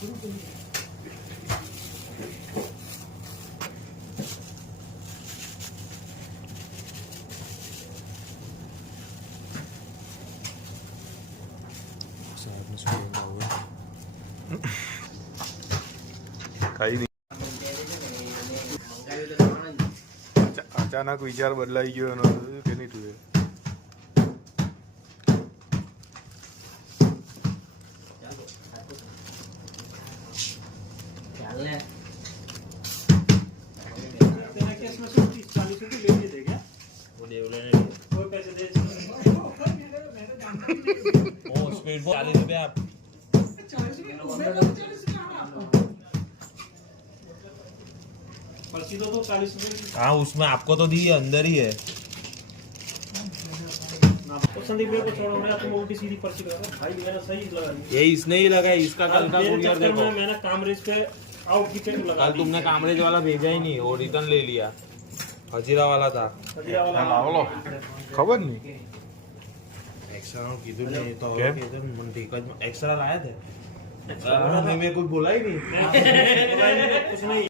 કઈ નહીં, અચાનક વિચાર બદલાઈ ગયો એનો કે નહીં તું हाँ उसमें आपको तो दी है, अंदर ही है। संदीप को छोड़ो, मैं आपको उल्टी सीधी पर्ची लगा भाई, मैंने सही लगा दी। ये इसने ही लगाया, इसका कल का कुरियर देखो। मैंने कामरेज पे आउट की चेक लगा कल तुमने कामरेज वाला भेजा ही नहीं, वो रिटर्न ले लिया, हजीरा वाला था। हजीरा वाला લાવો ખબર નહીં एक्स्ट्रा कीधुं नहीं तो હવે કીધું મને ઠીક જ एक्स्ट्रा लाया थे, મેં कुछ बोला ही नहीं। कुछ नहीं।